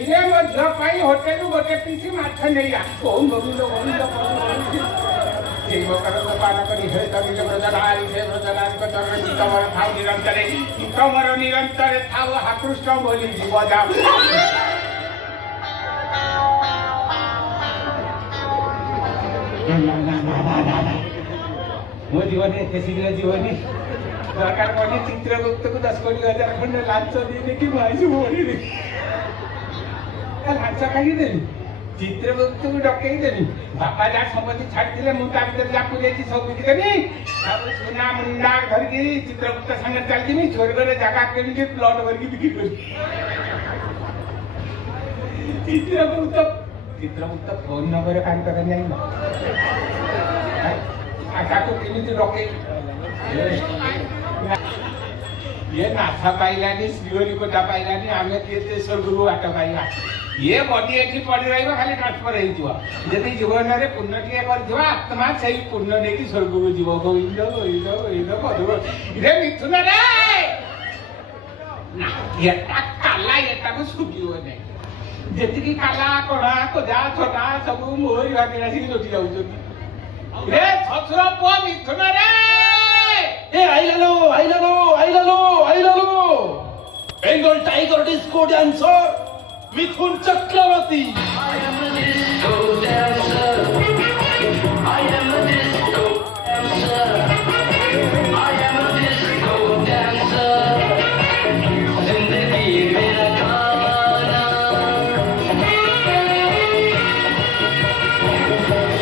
ଦେଖିଲେ ମୋ ଝିଅ ପାଇଁ ହୋଟେଲରୁ ଗୋଟେ ପିସି ମାଛ ନେଇଆ କୋଉ ଗୋବିନ୍ଦ ଗୋବିନ୍ଦ ସେଇ ପ୍ରକାର ପାନ କରି ହେ ତମିଲ ବ୍ରଜନାରୀ ହେ ବ୍ରଜନାରୀଙ୍କ ଚରଣ ତମର ଥାଉ ନିରନ୍ତରେ ତମର ନିରନ୍ତରେ ଥାଉ ଆକୃଷ୍ଟ ବୋଲି ଯିବ ଯାଅ ମୋ ଜୀବନରେ ଏତେ ଶୀଘ୍ର ଜୀବନି ଦରକାର ପଡ଼ିଲେ ଚିତ୍ରଗୁପ୍ତକୁ 10,000,000 ଖଣ୍ଡେ ଲାଞ୍ଚ ଦେଇଦେଇକି ମାଇଛୁ ଭୋଳିବି ଲାଞ୍ଚ କାହିଁକି ଦେଲି ଚିତ୍ରଗୁପ୍ତକୁ ଡକେଇଦେଲି ବାପା ଯାହା ସମ୍ପତ୍ତି ଛାଡ଼ିଥିଲେ ମୁଁ ତା ଭିତରେ ଯାହା ପୁରେଇଛି ସବୁ ବିକିଦେବି ତାପରେ ସୁନା ମୁଣ୍ଡା ଧରିକି ଚିତ୍ରଗୁପ୍ତ ସାଙ୍ଗରେ ଚାଲିଯିବି ସ୍ୱର୍ଗରେ ଜାଗା କିଣିକି ପ୍ଲଟ କରିକି ବିକ୍ରି କରିବି ଚିତ୍ରଗୁପ୍ତ ଫୋନ ନମ୍ବର କାଢ଼ି ପାରେ ନାହିଁ ତାକୁ କେମିତି ଡକେଇ ये नाथा पाइलानी श्रीहरिकोटा पाइलानी आमे केते स्वर्गरू बाट पाइला ये बॉडी एठी पड़ी रहइबो खाली ट्रांसफर हेइ दियो जदी जीवन रे पुण्य टिया कर दिवा आत्मा सेही पुण्य नेकी स्वर्ग को जीव गोविंद गोविंद कदो रे मिथुन रे ना ये काला एटा को सुगियो नै जेति की काला कोणा कोजा छोटा सब मोरी भागे रासी जोटी जाउछोती रे ससुर पो मिथुन रे ए आइलालो Bengal tiger disco dancer Mithun Chakraborty I am a disco dancer I am a disco dancer I am a disco dancer जिंदगी मेरा गाना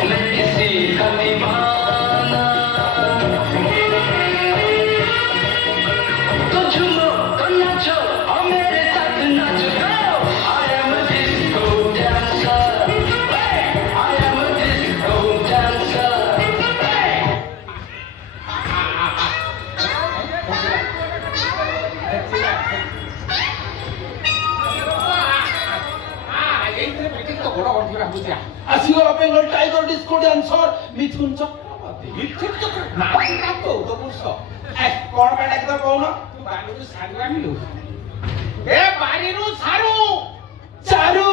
मैं किसी का दीवाना तो झूमो तो नाचो और मेरे साथ नाचो I am a disco dancer I am a disco dancer ଆସିଗଲା ବେଙ୍ଗଲ ଟାଇଗର ଡିସ୍କୋ ଡ୍ୟାନ୍ସର ମିଥୁନ ଚକ୍ରବର୍ତ୍ତୀ मिथुन चक्रवर्ती ना तो पुरुष କଣ ପାଇଁ ଡାକିଲ କହୁନ बालू सारू आनिलु ए बारीरू सारू चारू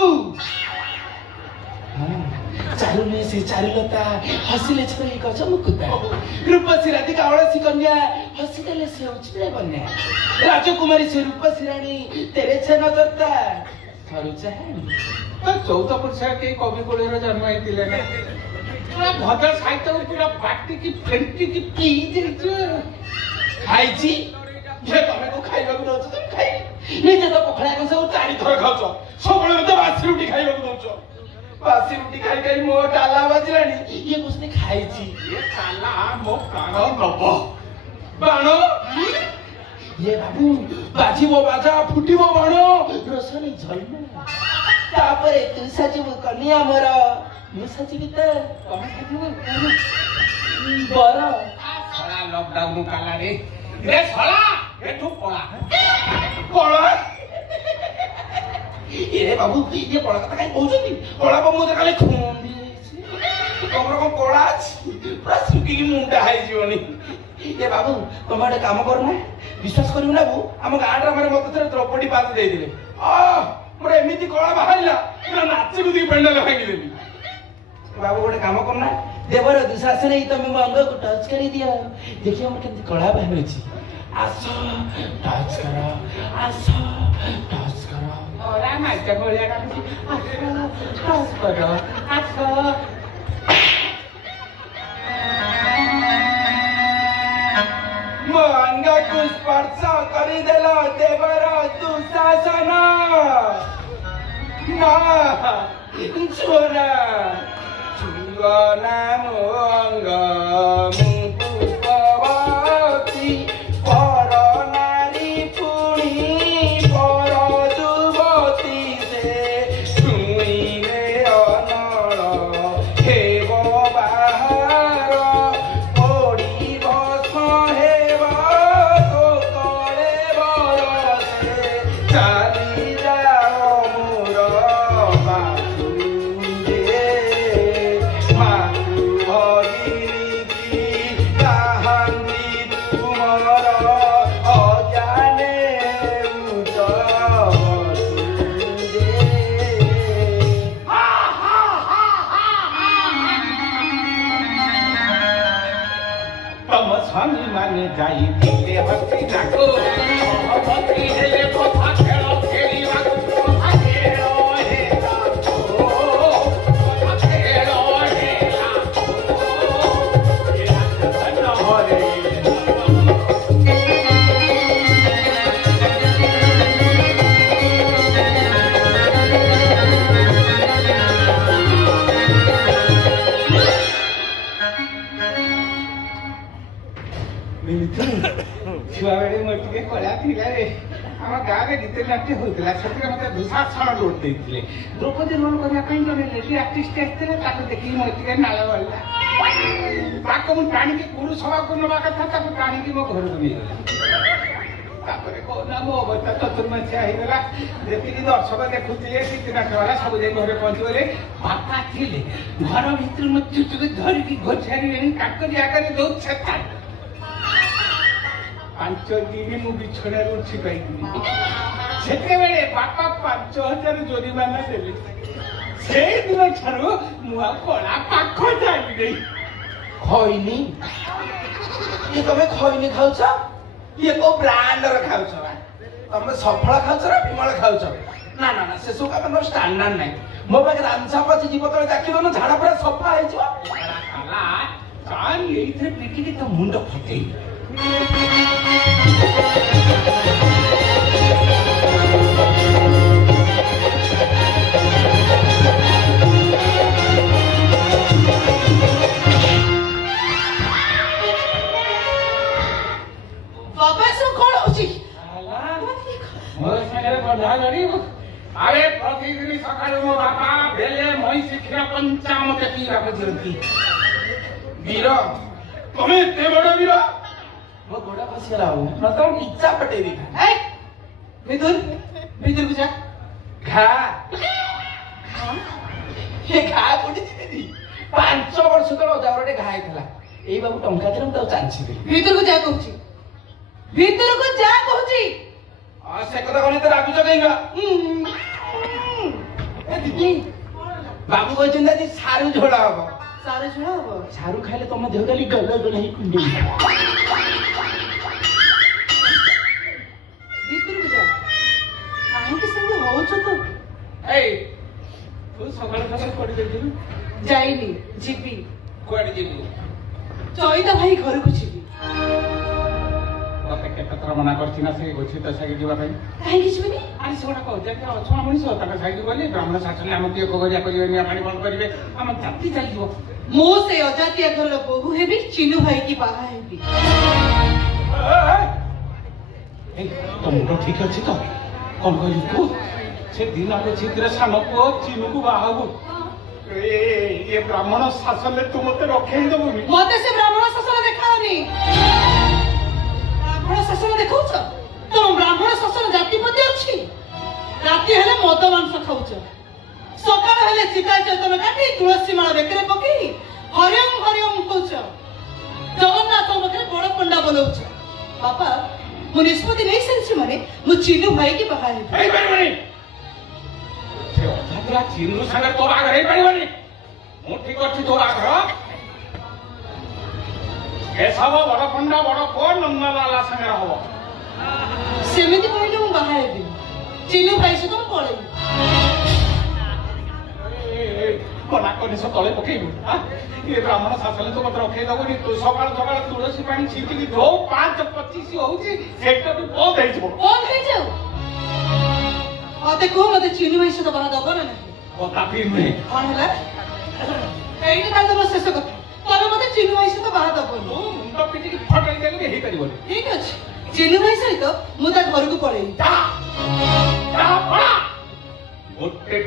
चारू में से चारुलता हसिले छे गजमुकुता रूपसी राधिका अळसी कन्या हसिले से उछले बन्या राजकुमारी से रूपसी रानी तेरे छे नजरता सरू चाहे तो 14 पुरुष के कवि कोलेर जन्म हेतिले ना पूरा भद्र साहित्य पूरा बाटी की फेंटी की पी देछ खाइची जे तमे को खाइबा को दउछ तुम खाइ निजे तो पखळा को सब चारि थर खाउछ सबले मते बासी रोटी खाइबा को दउछ बासी रोटी खाइ खाइ मो डाला बाजिलानी ये कुछने खाइची ये काला मो प्राण नब बाण ये बाबू बाजीबो बाजा फुटिबो बाण रसनी झलना तापरे तू साजिबो कन्या मोर मु साजिबि त कमे साजिबो बर साला लॉकडाउन काला रे रे साला एठू पळा पळा ए बाबू ये पळा कथा काई कहउछथि पळा को मुझे खाली खून दिएछि तमर को पळा अछि पूरा सुकी की मुंडा हाइ जीवनी ए बाबू तुम एक काम करना विश्वास करू ना बू हम गाडरा मारे मत थरे द्रौपदी पाद दे दिले आ मोर एमिति कळा बाहरला पूरा नाची कुदी पेंडल भांगी देली बाबू गोटे काम करना देवर दुशासन ही तुम मो अंग को टच करी दियो देखियो मोर केमति कळा बाहर अछि आसो टच करो आसो टच करो ओरा माइटा भलिया काची टच करो आछो मो अंग को स्पर्श करी देलो देवर दुशासन ना छोरा छुअना मो अंग पुष्पवती पर नारी पुणी पर जुवती से छुईले अनल हेब बाहार पड़िब सहेब तो करे बरसे चाली जाओ मोर बासुंदे मातृ भगिनी की ଯାଇଥିଲେ ହସି ନାକୁ ମହମତି ହେଲେ କଥା ଖେଳ ଖେଳିବାକୁ କଥା ଖେଳ ହେଲା କଥା ଖେଳ ହେଲା ହରେ ଛୁଆବେଳେ ମୋର ଟିକେ କଳା ଥିଲା ରେ ଆମ ଗାଁରେ ଗୀତ ନାଟ୍ୟ ହଉଥିଲା ସେଥିରେ ମତେ ଦୁଃଶାସନ ଲୋଟ ଦେଇଥିଲେ ଦ୍ରୌପଦୀ ରୋଲ କରିବା ପାଇଁ ଜଣେ ଲେଡି ଆର୍ଟିଷ୍ଟ ଆସିଥିଲେ ତାକୁ ଦେଖିକି ମୋର ଟିକେ ନାଳ ଗଳିଲା ତାକୁ ମୁଁ ଟାଣିକି ଗୁରୁ ସଭାକୁ ନେବା କଥା ତାକୁ ଟାଣିକି ମୋ ଘରକୁ ନେଇଗଲା ତାପରେ କହୁନା ମୋ ଅବସ୍ଥା ଚତୁର୍ମାସିଆ ହେଇଗଲା ଯେତିକି ଦର୍ଶକ ଦେଖୁଥିଲେ ଗୀତ ନାଟ୍ୟ ବାଲା ସବୁ ଯାଇ ଘରେ ପହଞ୍ଚିଗଲେ ବାପା ଥିଲେ ଘର ଭିତରୁ ମୋ ଚୁଟିକୁ ଧରିକି ଘୋଷାରିଲେଣି କାକରି ଆଗରେ ଦଉ ଛେତା 5 ଦିନ ମୁଁ ବିଛଣାରୁ ଉଠି ପାଇଥିଲି ସେତେବେଳେ ବାପା 5,000 ଜୋରିମାନା ଦେଲେ ସେଇଦିନ ଠାରୁ ମୁଁ ଆଉ କଳା ପାଖ ଯାଇନି ଖଇନି ଇଏ ତମେ ଖଇନି ଖାଉଛ ଇଏ କୋଉ ବ୍ରାଣ୍ଡର ଖାଉଛ ତମେ ସଫଳ ଖାଉଛ ନା ବିମଳ ଖାଉଛ ନା ନା ନା ସେସବୁ କାମ ଷ୍ଟାଣ୍ଡାର୍ଡ ନାହିଁ ମୋ ପାଖରେ ରାମସାପ ଅଛି ଯିବ ତମେ ଦେଖିବନ ଝାଡା ପୁରା ସଫା ହେଇଯିବ ଏଇଥିରେ ପିଟିକି ତ ମୁଣ୍ଡ ଫଟେଇ আরে প্রতিদিন সকালে মো বাপা বেলে মহিষী ক্ষীর পঞ্চামতে পিইବାକୁ দিଅନ୍ତି বীর তুমি এতে বড় বীর ମୋ ଗୋଡ ଖସିଗଲା ଆଉ ନ ତ ଇଚ୍ଛା ପଟେଇ ଦେଇଥା ଭିତରକୁ ଯା ଘା ଏ ଘା ପଡିଛି ଦିଦି 5 ବର୍ଷ ତଳେ ଅଜାଘର ଗୋଟେ ଘା ହେଇଥିଲା ଏଇ ବାବୁ ଟଙ୍କା ଦେଲେ ମୁଁ ତାକୁ ଚାଞ୍ଚିଦେଲି ଭିତରକୁ ଯା କହୁଛି ଭିତରକୁ ଯା କହୁଛି ସେ କଥା କଣ ଏତେ ରାଗୁଛ କାହିଁକି ଦିଦି ବାବୁ କହିଛନ୍ତି ଆଜି ସାରୁ ଝୋଳ ହବ ସାରୁ ଝୋଳ ହବ ସାରୁ ଖାଇଲେ ତମ ଦେହ ଖାଲି ଗଲ ଗଲ ହେଇ କୁଣ୍ଡେଇ ଭିତରକୁ ଯା କାହିଁକି ସେମିତି ହଉଛ ତୁ ଏଇ ତୁ ସକାଳେ ସକାଳେ କୁଆଡେ ଯାଇଥିଲୁ ଯାଇନି ଯିବି କୁଆଡେ ଯିବୁ ଚଇତା ଭାଇ ଘରକୁ ଯିବି ମତେ କେତେଥର ମନା କରିଛି ନା ସେ ଗଛିତ ସାଇକି ଯିବା ପାଇଁ କାହିଁକି ଯିବିନି ଆରେ ସେଗୁଡା କହୁଛନ୍ତି ଅଛୁଆ ମଣିଷ ତାଙ୍କ ସାଇକି ଗଲେ ବ୍ରାହ୍ମଣ ଶାସନ ଆମ କିଏ କଗରିଆ କରିବେ ନିଆଁ ପାଣି ବନ୍ଦ କରିବେ ଆମ ଜାତି ଚାଲିଯିବ ମୁଁ ସେ ଅଜାତିଆ ଘରର ବୋହୂ ହେବି ଚିନୁ ଭାଇ କି ବାହା ହେବି ତୋ ମୁଣ୍ଡ ଠିକ ଅଛି ତ କଣ କହିଲୁ ତୁ ସେ ଦିନରେ ଛିଦ୍ର ସାନ ପୁଅ ଚିନୁକୁ ବାହା ହବୁ ଏ ବ୍ରାହ୍ମଣ ଶାସନରେ ତୁ ମତେ ରଖେଇ ଦବୁନି ମତେ ସେ ବ୍ରାହ୍ମଣ ଶାସନ ଦେଖାଅନି ବ୍ରାହ୍ମଣ ଶାସନ ଦେଖାଉଛ ତମ ବ୍ରାହ୍ମଣ ଶାସନ ଜାତି ପ୍ରତି ଅଛି ରାତି ହେଲେ ମଦ ମାଂସ ଖାଉଛ ସକାଳ ହେଲେ ସୀତା ଚୈତନ କାଟି ତୁଳସୀ ମାଳ ବେକରେ ପକେଇ ହରିଓମ ହରିଓମ କହୁଛ ଜଗନ୍ନାଥଙ୍କ ପାଖରେ ବଡ ପଣ୍ଡା ବୋଲଉଛ ବାପା ମୁଁ ନିଷ୍ପତ୍ତି ନେଇ ସାରିଛି ମାନେ ମୁଁ ଚିନୁ ଭାଇ କି ବାହା ହେବି ହେଇପାରିବନି ସେ ଅଧାତିଆ ଚିନୁ ସାଙ୍ଗରେ ତୋ ବାହାଘର ହେଇପାରିବନି ମୁଁ ଠିକ ଅଛି ତୋ ବାହାଘର ଏସବ ବଡ ପଣ୍ଡା ବଡ ପୁଅ ନନ୍ଦଲାଲା ସାଙ୍ଗରେ ହବ ସେମିତି କହିଲେ ମୁଁ ବାହା ହେବି ଚିନୁ ଭାଇ ସହିତ ମୁଁ ପଳେଇବି କନା କନିଷ ତଳେ ପକେଇବୁ ଏ ବ୍ରାହ୍ମଣ ଶାସନ ତୁ ମତେ ରଖେଇ ଦବୁନି ତୁ ସକାଳୁ ସକାଳୁ ତୁଳସୀ ପାଣି ଛିଞ୍ଚିକି ଯୋଉ 5:25 ହଉଛି ସେଇଟା ତୁ ବନ୍ଦ ହେଇଯିବ ବନ୍ଦ ହେଇଯାଉ ମତେ କୁହ ମତେ ଚିନୁ ଭାଇ ସହିତ ବାହା ଦବ ନା ନାହିଁ କଦାପି ନୁହେଁ କଣ ହେଲା ଏଇଟା ତାହେଲେ ତମ ଶେଷ କଥା ତମେ ମତେ ଚିନୁ ଭାଇ ସହିତ ବାହା ଦବନି ମୁଣ୍ଡ ପିଟିକି ଫଟେଇ ଦେଲେ ବି ହେଇପାରିବନି ଠିକ ଅଛି ଚିନୁ ଭାଇ ସହିତ ମୁଁ ତା ଘରକୁ ପଳେଇବି ଗୋଟେ